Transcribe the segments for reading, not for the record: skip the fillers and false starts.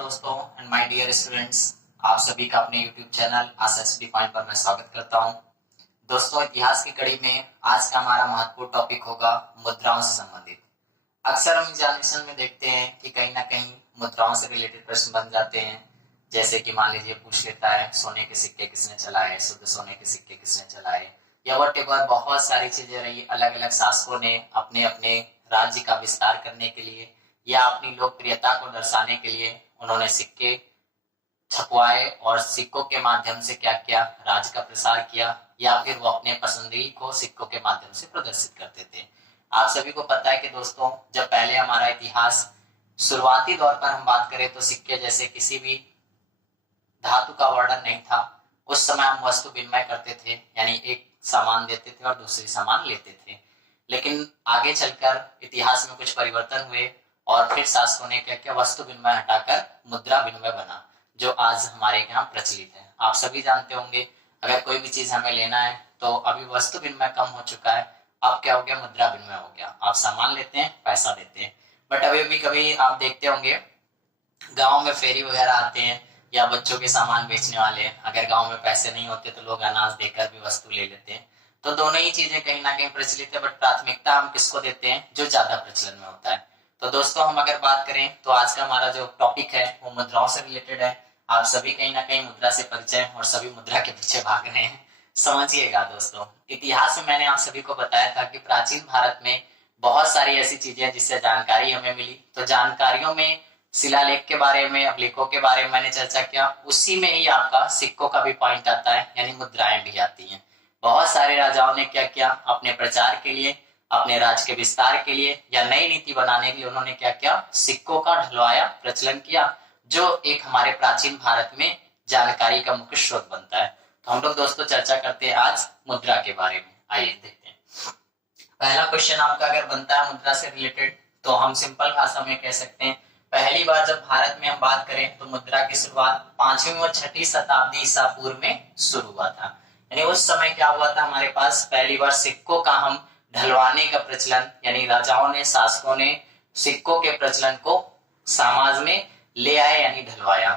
दोस्तों and my dear students, आप सभी का अपने YouTube चैनल आशा स्टडी पॉइंट पर मैं स्वागत करता हूं। दोस्तों, इतिहास की कड़ी में आज का हमारा महत्वपूर्ण टॉपिक होगा मुद्राओं से संबंधित। अक्सर हम एग्जामिनेशन में देखते हैं कि कहीं ना कहीं मुद्राओं से रिलेटेड प्रश्न बन जाते हैं। जैसे कि मान लीजिए पूछ लेता है सोने के सिक्के किसने चलाए, शुद्ध सोने के सिक्के किसने चलाए, या वटेवर बहुत सारी चीजें रही। अलग अलग शासकों ने अपने अपने राज्य का विस्तार करने के लिए या अपनी लोकप्रियता को दर्शाने के लिए उन्होंने सिक्के छपवाए और सिक्कों के माध्यम से क्या किया, राज्य का प्रसार किया, या फिर वो अपने पसंदगी को सिक्कों के माध्यम से प्रदर्शित करते थे। आप सभी को पता है कि दोस्तों, जब पहले हमारा इतिहास शुरुआती दौर पर हम बात करें तो सिक्के जैसे किसी भी धातु का वर्णन नहीं था। उस समय हम वस्तु विनिमय करते थे, यानी एक सामान देते थे और दूसरी सामान लेते थे। लेकिन आगे चलकर इतिहास में कुछ परिवर्तन हुए और फिर शासकों ने क्या किया, वस्तु विनिमय हटाकर मुद्रा विनिमय बना, जो आज हमारे यहाँ प्रचलित है। आप सभी जानते होंगे, अगर कोई भी चीज हमें लेना है तो अभी वस्तु विनिमय कम हो चुका है, अब क्या हो गया, मुद्रा विनिमय हो गया। आप सामान लेते हैं, पैसा देते हैं। बट अभी भी कभी आप देखते होंगे गाँव में फेरी वगैरह आते हैं या बच्चों के सामान बेचने वाले, अगर गाँव में पैसे नहीं होते तो लोग अनाज देकर भी वस्तु ले लेते हैं। तो दोनों ही चीजें कहीं ना कहीं प्रचलित है, बट प्राथमिकता हम किसको देते हैं, जो ज्यादा प्रचलन में होता है। तो दोस्तों, हम अगर बात करें तो आज का हमारा जो टॉपिक है वो मुद्राओं से रिलेटेड है। आप सभी कहीं ना कहीं मुद्रा से परिचय और सभी मुद्रा के पीछे भाग रहे हैं। समझिएगा दोस्तों, इतिहास में मैंने आप सभी को बताया था कि प्राचीन भारत में बहुत सारी ऐसी चीजें जिससे जानकारी हमें मिली। तो जानकारियों में शिलालेख के बारे में, अभिलेखों के बारे में मैंने चर्चा किया। उसी में ही आपका सिक्कों का भी पॉइंट आता है, यानी मुद्राएं भी आती हैं। बहुत सारे राजाओं ने क्या किया, अपने प्रचार के लिए, अपने राज्य के विस्तार के लिए या नई नीति बनाने के लिए उन्होंने क्या किया, सिक्कों का ढलवाया, प्रचलन किया, जो एक हमारे प्राचीन भारत में जानकारी का मुख्य स्रोत बनता है। तो हम लोग दोस्तों चर्चा करते हैं आज मुद्रा के बारे में। आइए देखते हैं। पहला क्वेश्चन आपका अगर बनता है मुद्रा से रिलेटेड, तो हम सिंपल भाषा में कह सकते हैं, पहली बार जब भारत में हम बात करें तो मुद्रा की शुरुआत 5वीं और 6वीं शताब्दी ईसा पूर्व में शुरू हुआ था। यानी उस समय क्या हुआ था, हमारे पास पहली बार सिक्कों का हम ढलवाने का प्रचलन, यानी राजाओं ने, शासकों ने सिक्कों के प्रचलन को समाज में ले आए, यानी ढलवाया।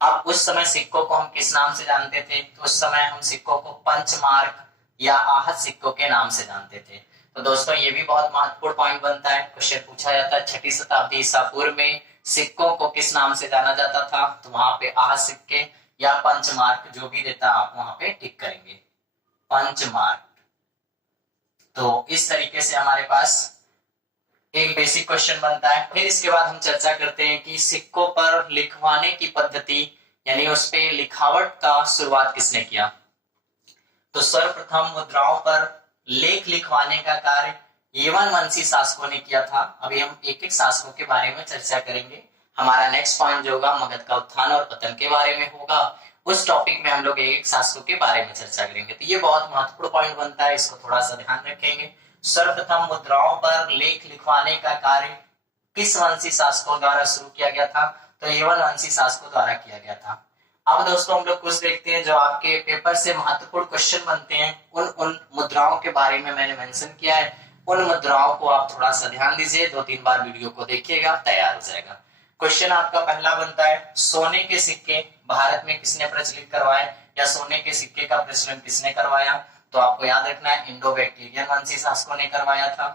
अब उस समय सिक्कों को हम किस नाम से जानते थे, तो उस समय हम सिक्कों को पंचमार्क या आहत सिक्कों के नाम से जानते थे। तो दोस्तों, ये भी बहुत महत्वपूर्ण पॉइंट बनता है। क्वेश्चन पूछा जाता है 6वीं शताब्दी ईसा पूर्व में सिक्कों को किस नाम से जाना जाता था, तो वहां पे आहत सिक्के या पंचमार्क, जो भी देता आप वहां पे टिक करेंगे, पंचमार्क। तो इस तरीके से हमारे पास एक बेसिक क्वेश्चन बनता है। फिर इसके बाद हम चर्चा करते हैं कि सिक्कों पर लिखवाने की पद्धति, यानी उस पे लिखावट का शुरुआत किसने किया। तो सर्वप्रथम मुद्राओं पर लेख लिखवाने का कार्य यवन वंशी शासकों ने किया था। अभी हम एक एक शासकों के बारे में चर्चा करेंगे। हमारा नेक्स्ट पॉइंट जो होगा मगध का उत्थान और पतन के बारे में होगा। उस टॉपिक में हम लोग एक एक शासकों के बारे में चर्चा करेंगे। तो ये बहुत महत्वपूर्ण पॉइंट बनता है, इसको थोड़ा सा ध्यान रखेंगे। सर्वप्रथम मुद्राओं पर लेख लिखवाने का कार्य किस वंशी शासकों द्वारा शुरू किया गया था, तो यवन वंशी शासकों द्वारा किया गया था। अब दोस्तों, हम लोग कुछ देखते हैं जो आपके पेपर से महत्वपूर्ण क्वेश्चन बनते हैं। उन मुद्राओं के बारे में मैंने मेंशन किया है। उन मुद्राओं को आप थोड़ा सा ध्यान दीजिए, 2-3 बार वीडियो को देखिएगा, तैयार हो जाएगा। क्वेश्चन आपका पहला बनता है, सोने के सिक्के भारत में किसने प्रचलित करवाए, या सोने के सिक्के का प्रचलन किसने करवाया। तो आपको याद रखना है, इंडो बैक्टीरियन वंशी शासकों ने करवाया था।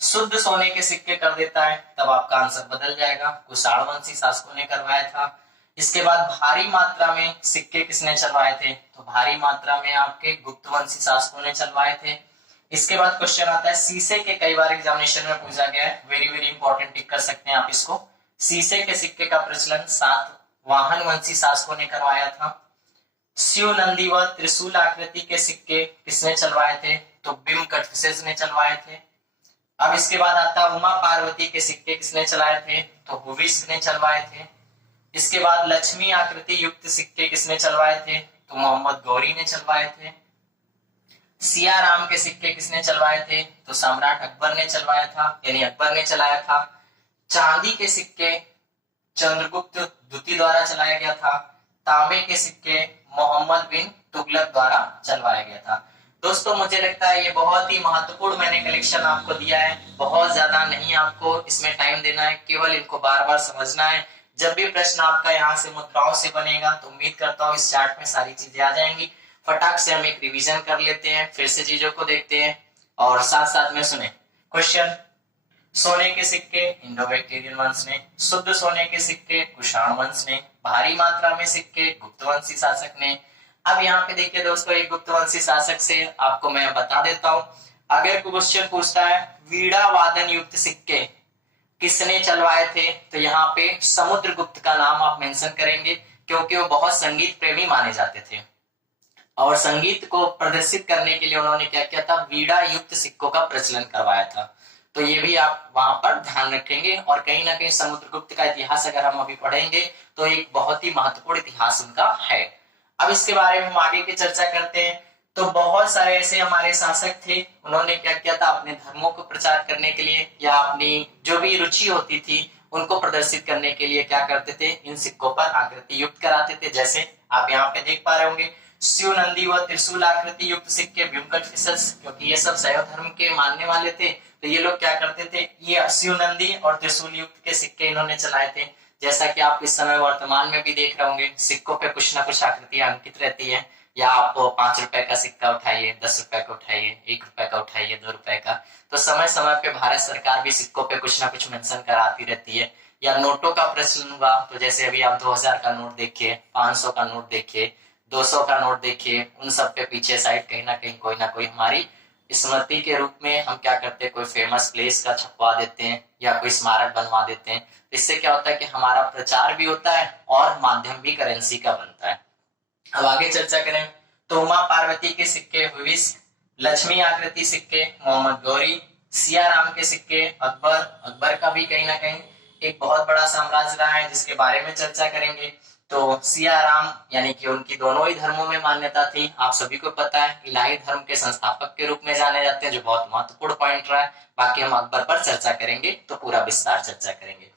शुद्ध सोने के सिक्के कर देता है, तब आपका आंसर बदल जाएगा, कुषाण वंशी शासकों ने करवाया था। इसके बाद भारी मात्रा में सिक्के किसने चलवाए थे, तो भारी मात्रा में आपके गुप्त वंशी शासकों ने चलवाए थे। इसके बाद क्वेश्चन आता है, शीशे के, कई बार एग्जामिनेशन में पूछा गया है, वेरी वेरी इंपॉर्टेंट, टिक कर सकते हैं आप इसको। शीशे के सिक्के का प्रचलन सातवाहन वंशी शासकों ने करवाया था। शिव नंदी व त्रिशूल आकृति के सिक्के किसने चलवाए थे, तो बिम कटफिसेस ने चलवाए थे। अब इसके बाद आता है उमा पार्वती के सिक्के किसने चलाए थे, तो हुविस ने चलवाए थे। इसके बाद लक्ष्मी आकृति युक्त सिक्के किसने चलवाए थे, तो मोहम्मद गौरी ने चलवाए थे। सिया राम के सिक्के किसने चलवाए थे, तो सम्राट अकबर ने चलवाया था, यानी अकबर ने चलाया था। चांदी के सिक्के चंद्रगुप्त द्वितीय द्वारा चलाया गया था। तांबे के सिक्के मोहम्मद बिन तुगलक द्वारा चलवाया गया था। दोस्तों, मुझे लगता है ये बहुत ही महत्वपूर्ण मैंने कलेक्शन आपको दिया है। बहुत ज्यादा नहीं आपको इसमें टाइम देना है, केवल इनको बार बार समझना है। जब भी प्रश्न आपका यहाँ से मुद्राओं से बनेगा तो उम्मीद करता हूँ इस चार्ट में सारी चीजें आ जाएंगी। फटाक से हम एक रिवीजन कर लेते हैं, फिर से चीजों को देखते हैं और साथ साथ में सुने। क्वेश्चन, सोने के सिक्के इंडो बैक्टीरियन वंश ने, शुद्ध सोने के सिक्के कुषाण वंश ने, भारी मात्रा में सिक्के गुप्तवंशी शासक ने। अब यहाँ पे देखिए दोस्तों, एक गुप्तवंशी शासक से आपको मैं बता देता हूँ। अगर क्वेश्चन पूछता है वीणा वादन युक्त सिक्के किसने चलवाए थे, तो यहाँ पे समुद्रगुप्त का नाम आप मेंशन करेंगे, क्योंकि वो बहुत संगीत प्रेमी माने जाते थे और संगीत को प्रदर्शित करने के लिए उन्होंने क्या किया था, वीणा युक्त सिक्कों का प्रचलन करवाया था। तो ये भी आप वहां पर ध्यान रखेंगे। और कहीं ना कहीं समुद्रगुप्त का इतिहास अगर हम अभी पढ़ेंगे तो एक बहुत ही महत्वपूर्ण इतिहास उनका है। अब इसके बारे में हम आगे की चर्चा करते हैं। तो बहुत सारे ऐसे हमारे शासक थे, उन्होंने क्या किया था, अपने धर्मों को प्रचार करने के लिए या अपनी जो भी रुचि होती थी उनको प्रदर्शित करने के लिए क्या करते थे, इन सिक्कों पर आकृति युक्त कराते थे। जैसे आप यहाँ पे देख पा रहे होंगे, शिव नंदी व त्रिशूल आकृति युक्त सिक्के व्योमकट फिसस, क्योंकि ये सब शैव धर्म के मानने वाले थे, तो ये लोग क्या करते थे, ये शिव नंदी और त्रिशूल युक्त के सिक्के इन्होंने चलाए थे। जैसा कि आप इस समय वर्तमान में भी देख रहे होंगे, सिक्कों पे कुछ ना कुछ आकृतियां अंकित रहती है। या आप 5 रुपए का सिक्का उठाइए, 10 रुपए का उठाइए, 1 रुपए का उठाइए, 2 रुपए का, तो समय समय पे भारत सरकार भी सिक्कों पे कुछ ना कुछ मेंशन कराती रहती है। या नोटों का प्रचलन हुआ, तो जैसे अभी आप 2000 का नोट देखिए, 500 का नोट देखिए, 200 का नोट देखिए, उन सब पे पीछे साइड कहीं ना कोई हमारी स्मृति के रूप में हम क्या करते हैं, कोई फेमस प्लेस का छपवा देते हैं या कोई स्मारक बनवा देते हैं। इससे क्या होता है कि हमारा प्रचार भी होता है और माध्यम भी करेंसी का बनता है। अब आगे चर्चा करें तो उमा पार्वती के सिक्के हुइस, लक्ष्मी आकृति सिक्के मोहम्मद गौरी, सिया राम के सिक्के अकबर का भी कहीं ना कहीं एक बहुत बड़ा साम्राज्य रहा है जिसके बारे में चर्चा करेंगे। तो सिया राम यानी कि उनकी दोनों ही धर्मों में मान्यता थी, आप सभी को पता है, इलाही धर्म के संस्थापक के रूप में जाने जाते हैं, जो बहुत महत्वपूर्ण पॉइंट रहा है। बाकी हम अकबर पर चर्चा करेंगे तो पूरा विस्तार चर्चा करेंगे।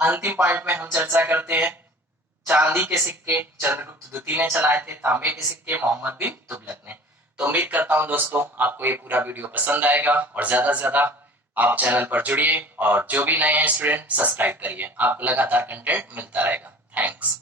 अंतिम पॉइंट में हम चर्चा करते हैं चांदी के सिक्के चंद्रगुप्त द्वितीय ने चलाए थे, तांबे के सिक्के मोहम्मद बिन तुगलक ने। तो उम्मीद करता हूं दोस्तों आपको ये पूरा वीडियो पसंद आएगा और ज्यादा से ज्यादा आप चैनल पर जुड़िए और जो भी नए हैं स्टूडेंट सब्सक्राइब करिए, आपको लगातार कंटेंट मिलता रहेगा। थैंक्स।